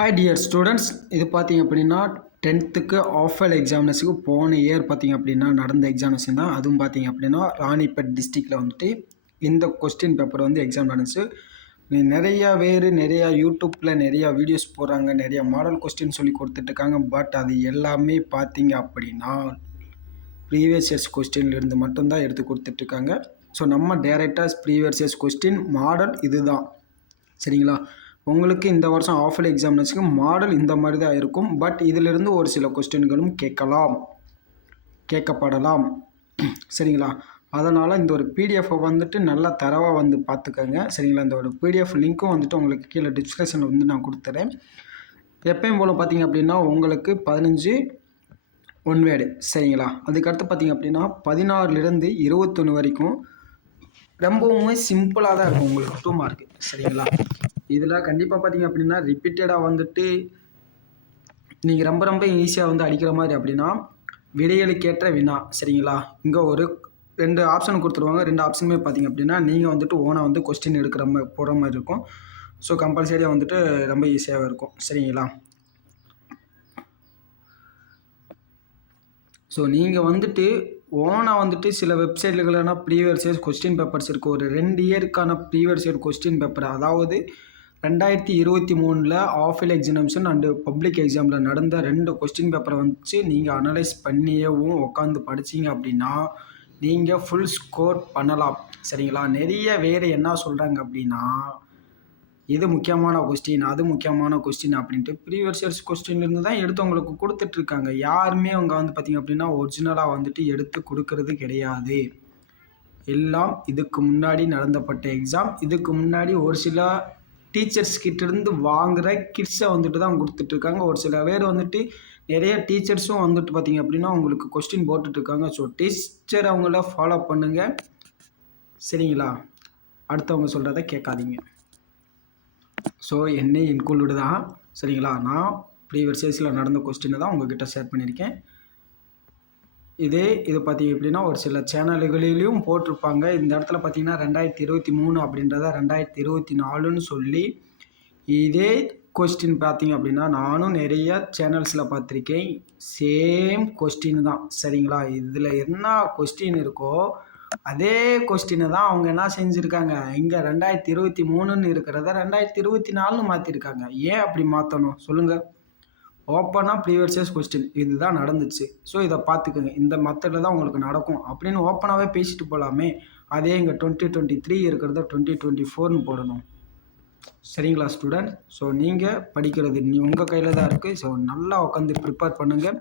Hi dear students, இது பார்த்தீங்க அப்படின்னா 10th ஆஃபல் எக்ஸாமினேஷனுக்கு போன இயர் பார்த்தீங்க அப்படின்னா நடந்த எக்ஸாமினேஷன் தான். அதுவும் பார்த்தீங்க அப்படின்னா ராணிப்பேட் டிஸ்ட்ரிக்டில் வந்துட்டு இந்த கொஸ்டின் பேப்பர் வந்து எக்ஸாம் நடந்துச்சு. நிறையா யூடியூப்பில் நிறையா வீடியோஸ் போடுறாங்க, நிறையா மாடல் கொஸ்டின் சொல்லி கொடுத்துட்ருக்காங்க. பட் அது எல்லாமே பார்த்தீங்க அப்படின்னா ப்ரீவியஸ் இயர்ஸ் கொஸ்டின்லேருந்து மட்டும்தான் எடுத்து கொடுத்துட்ருக்காங்க. ஸோ நம்ம டேரெக்டாக ப்ரீவியஸ் இயர்ஸ் கொஸ்டின் மாடல் இது தான், சரிங்களா? உங்களுக்கு இந்த வருஷம் ஆஃபல் எக்ஸாமினேஷனுக்கு மாடல் இந்த மாதிரி தான் இருக்கும். பட் இதிலிருந்து ஒரு சில கொஸ்டின்களும் கேட்கப்படலாம், சரிங்களா? அதனால் இந்த ஒரு பிடிஎஃப்பை வந்துட்டு நல்லா தரவாக வந்து பார்த்துக்கோங்க, சரிங்களா? இந்த ஒரு பிடிஎஃப் லிங்க்கும் வந்துட்டு உங்களுக்கு கீழே டிஸ்கிரிப்ஷனில் வந்து நான் கொடுத்துறேன். எப்பயும் போல் பார்த்தீங்க அப்படின்னா உங்களுக்கு 15 ஒன் வேர்டு, சரிங்களா? அதுக்கடுத்து பார்த்தீங்க அப்படின்னா 16லேருந்து 21 வரைக்கும் ரொம்பவுமே சிம்பிளாக தான் இருக்கும் உங்களுக்கு 2 மார்க்கு, சரிங்களா? இதில் கண்டிப்பாக பார்த்தீங்க அப்படின்னா ரிப்பீட்டடாக வந்துட்டு நீங்கள் ரொம்ப ஈஸியாக வந்து அடிக்கிற மாதிரி அப்படின்னா விடைகளுக்கேற்ற வினா, சரிங்களா? இங்கே ஒரு 2 ஆப்ஷன் கொடுத்துருவாங்க. 2 ஆப்ஷனுமே பார்த்தீங்க அப்படின்னா நீங்கள் வந்துட்டு ஓனாக வந்து கொஸ்டின் எடுக்கிற மாதிரி போடுற மாதிரி இருக்கும். ஸோ கம்பல்சரியாக வந்துட்டு ரொம்ப ஈஸியாக இருக்கும், சரிங்களா? ஸோ நீங்கள் வந்துட்டு ஓனாக வந்துட்டு சில வெப்சைட்களெல்லாம் ப்ரீவியஸ் இயர் கொஸ்டின் பேப்பர்ஸ் இருக்குது. ஒரு 2 இயருக்கான ப்ரீவியஸ் இயர் கொஸ்டின் பேப்பர், அதாவது 2023 ஆஃபல் எக்ஸாமினேஷன் அண்டு பப்ளிக் எக்ஸாமில் நடந்த 2 கொஸ்டின் பேப்பரை வச்சு நீங்கள் அனலைஸ் பண்ணியவும் உட்காந்து படிச்சிங்க அப்படின்னா நீங்கள் ஃபுல் ஸ்கோர் பண்ணலாம், சரிங்களா? நிறைய வேறு என்ன சொல்கிறாங்க அப்படின்னா இது முக்கியமான கொஸ்டின், அது முக்கியமான கொஸ்டின் அப்படின்ட்டு ப்ரீவியஸ் இயர்ஸ் கொஸ்டின்லேருந்து தான் எடுத்து உங்களுக்கு கொடுத்துட்ருக்காங்க. யாருமே அவங்க வந்து பார்த்திங்க அப்படின்னா ஒரிஜினலாக வந்துட்டு எடுத்து கொடுக்கறது கிடையாது. எல்லாம் இதுக்கு முன்னாடி நடந்தப்பட்ட எக்ஸாம், இதுக்கு முன்னாடி ஒரு சில டீச்சர்ஸ் கிட்டேருந்து வாங்குகிற கிட்ஸை வந்துட்டு தான் கொடுத்துட்ருக்காங்க. ஒரு சில பேர் வந்துட்டு நிறைய டீச்சர்ஸும் வந்துட்டு பார்த்திங்க அப்படின்னா உங்களுக்கு கொஸ்டின் போட்டுட்ருக்காங்க. ஸோ டீச்சர் அவங்கள ஃபாலோ பண்ணுங்கள், சரிங்களா? அடுத்தவங்க சொல்கிறத கேட்காதீங்க. ஸோ என்னை இன்க்ளூடு தான், சரிங்களா? நான் ப்ரீவியஸ் இயர்ஸில் நடந்த கொஸ்டினை தான் உங்கள்கிட்ட ஷேர் பண்ணியிருக்கேன். இது பார்த்தீங்க அப்படின்னா ஒரு சில சேனல்களிலையும் போட்டிருப்பாங்க. இந்த இடத்துல பார்த்தீங்கன்னா 2023 அப்படின்றத 2024ன்னு சொல்லி இதே கொஸ்டின் பார்த்தீங்க அப்படின்னா நானும் நிறைய சேனல்ஸில் பார்த்துருக்கேன். சேம் கொஸ்டின் தான், சரிங்களா? இதில் என்ன கொஸ்டின் இருக்கோ அதே கொஸ்டினை தான் அவங்க என்ன செஞ்சுருக்காங்க, இங்கே 2023ன்னு இருக்கிறத 2024ன்னு மாற்றிருக்காங்க. ஏன் அப்படி மாற்றணும் சொல்லுங்கள்? ஓப்பனாக ப்ரீவியஸ் இயர்ஸ் கொஸ்டின் இதுதான் நடந்துச்சு, ஸோ இதை பார்த்துக்குங்க, இந்த மெத்தடில் தான் உங்களுக்கு நடக்கும் அப்படின்னு ஓப்பனாகவே பேசிட்டு போகலாமே. அதே இங்கே 2023 இருக்கிறத 2024ன்னு போடணும், சரிங்களா ஸ்டூடெண்ட்? ஸோ நீங்கள் படிக்கிறது உங்கள் கையில் தான் இருக்குது. ஸோ நல்லா உட்காந்து ப்ரிப்பேர் பண்ணுங்கள்.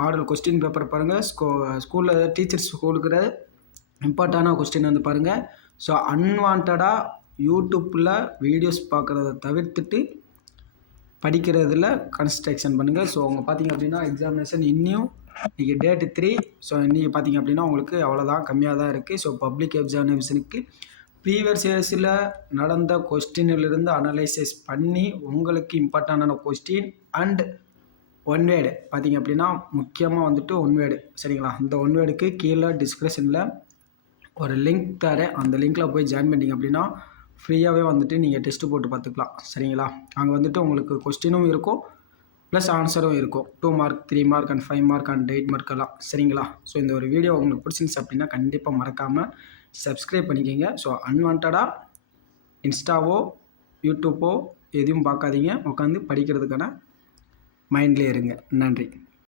மாடல் கொஸ்டின் பேப்பர் பாருங்கள். ஸ்கூலில் டீச்சர்ஸ் கொடுக்குற இம்பார்ட்டான கொஸ்டின் வந்து பாருங்கள். ஸோ அன்வான்டாக யூடியூப்பில் வீடியோஸ் பார்க்குறத தவிர்த்துட்டு படிக்கிறதுல கன்ஸ்ட்ரக்ஷன் பண்ணுங்கள். ஸோ அவங்க பார்த்தீங்க அப்படின்னா எக்ஸாமினேஷன் இன்னும் இன்றைக்கி டேட்டு 3. ஸோ இன்றைக்கி பார்த்தீங்க அப்படின்னா உங்களுக்கு அவ்வளோதான், கம்மியாக தான் இருக்குது. ஸோ பப்ளிக் எக்ஸாமினேஷனுக்கு ப்ரீவியஸ் இயர்ஸில் நடந்த கொஸ்டினிலிருந்து அனலைசிஸ் பண்ணி உங்களுக்கு இம்பார்ட்டண்டான கொஸ்டின் அண்ட் ஒன் வேர்டு பார்த்தீங்க அப்படின்னா முக்கியமாக வந்துட்டு ஒன் வேர்டு, சரிங்களா? இந்த ஒன் வேர்டுக்கு கீழே டிஸ்கிரிப்ஷனில் ஒரு லிங்க் தரேன். அந்த லிங்க்கில் போய் ஜாயின் பண்ணிங்க அப்படின்னா ஃப்ரீயாகவே வந்துட்டு நீங்கள் டெஸ்ட்டு போட்டு பார்த்துக்கலாம், சரிங்களா? அங்கே வந்துட்டு உங்களுக்கு கொஸ்டினும் இருக்கும் ப்ளஸ் ஆன்சரும் இருக்கும். 2 mark 3 mark and 5 mark and 8 மார்க்கெல்லாம், சரிங்களா? ஸோ இந்த ஒரு வீடியோ உங்களுக்கு பிடிச்சிருந்துச்சு அப்படின்னா கண்டிப்பாக மறக்காமல் சப்ஸ்கிரைப் பண்ணிக்கோங்க. ஸோ அன்வான்டாக இன்ஸ்டாவோ யூடியூப்போ எதையும் பார்க்காதீங்க, உட்காந்து படிக்கிறதுக்கான மைண்ட்லேயே இருங்க. நன்றி.